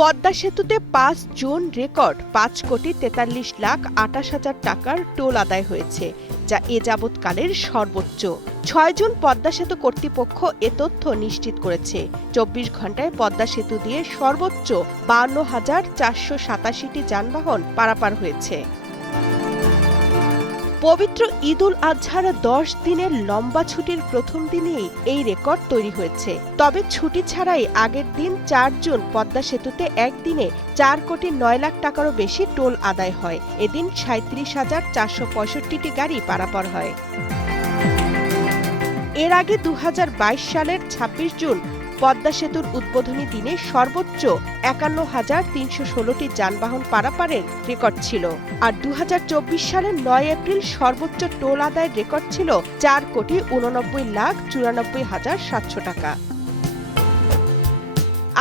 পদ্মা সেতুতে ৫ June record ৫,৪৩,২৮,০০০ টাকার toll আদায় হয়েছে, যা এ যাবৎকালের সর্বোচ্চ। ৬ জুন পদ্মা সেতু কর্তৃপক্ষ এ তথ্য নিশ্চিত করেছে। ২৪ ঘণ্টায় পদ্মা সেতু দিয়ে সর্বোচ্চ ৫২,৪৮৭টি যানবাহন পারাপার হয়েছে। পবিত্র ঈদুল আজহার ১০ দিনের লম্বা ছুটির প্রথম দিনেই এই রেকর্ড তৈরি হয়েছে। তবে ছুটি ছাড়াই আগের দিন ৪ জুন পদ্মা সেতুতে একদিনে ৪,৯,০০,০০০ টাকারও বেশি টোল আদায় হয়। এদিন ৩৭,৪৬৫টি গাড়ি পারাপার হয়। এর আগে ২০২২ সালের ২৬ জুন পদ্মা সেতুর উদ্বোধনী দিনে সর্বোচ্চ ৫১,৩১৬টি যানবাহন পারাপারের রেকর্ড ছিল। আর ২০২৪ সালের ৯ এপ্রিল সর্বোচ্চ টোল আদায়ের রেকর্ড ছিল ৪,৮৯,৯৪,৭০০ টাকা।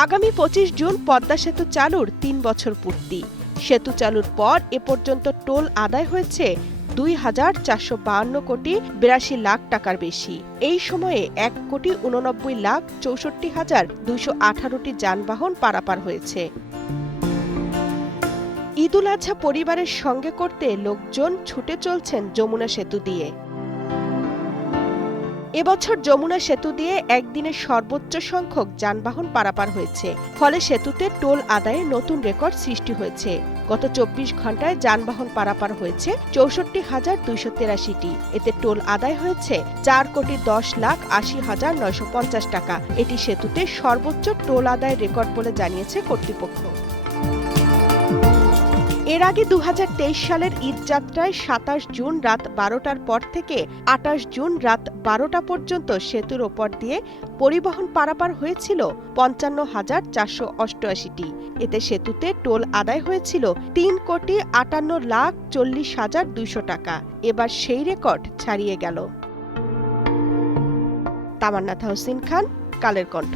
আগামী ২৫ জুন পদ্মা সেতু চালুর ৩ বছর পূর্তি। সেতু চালুর পর এ পর্যন্ত টোল আদায় হয়েছে ২,৪৫২,৮২,০০,০০০ টাকার বেশি। এই সময়ে ১,৮৯,৬৪,২১৮টি যানবাহন পারাপার হয়েছে। ঈদুল আজহা পরিবারের সঙ্গে করতে লোকজন ছুটে চলছেন যমুনা সেতু দিয়ে। এবছর যমুনা সেতু দিয়ে একদিনে সর্বোচ্চ সংখ্যক যানবাহন পারাপার হয়েছে। ফলে সেতুতে টোল আদায়ে নতুন রেকর্ড সৃষ্টি হয়েছে। গত ২৪ ঘণ্টায় যানবাহন পারাপার হয়েছে ৬৪,২৮৩টি। এতে টোল আদায় হয়েছে ৪,১০,৮০,৯৫০ টাকা। এটি সেতুতে সর্বোচ্চ টোল আদায়ের রেকর্ড বলে জানিয়েছে কর্তৃপক্ষ। এর আগে ২০২৩ সালের ঈদযাত্রায় ২৭ জুন রাত ১২টার পর থেকে ২৮ জুন রাত ১২টা পর্যন্ত সেতুর ওপর দিয়ে পরিবহন পারাপার হয়েছিল ৫৫,৪৮৮টি। এতে সেতুতে টোল আদায় হয়েছিল ৩,৫৮,৪০,২০০ টাকা। এবার সেই রেকর্ড ছাড়িয়ে গেল। তামান্না তাহসিন খান, কালের কণ্ঠ।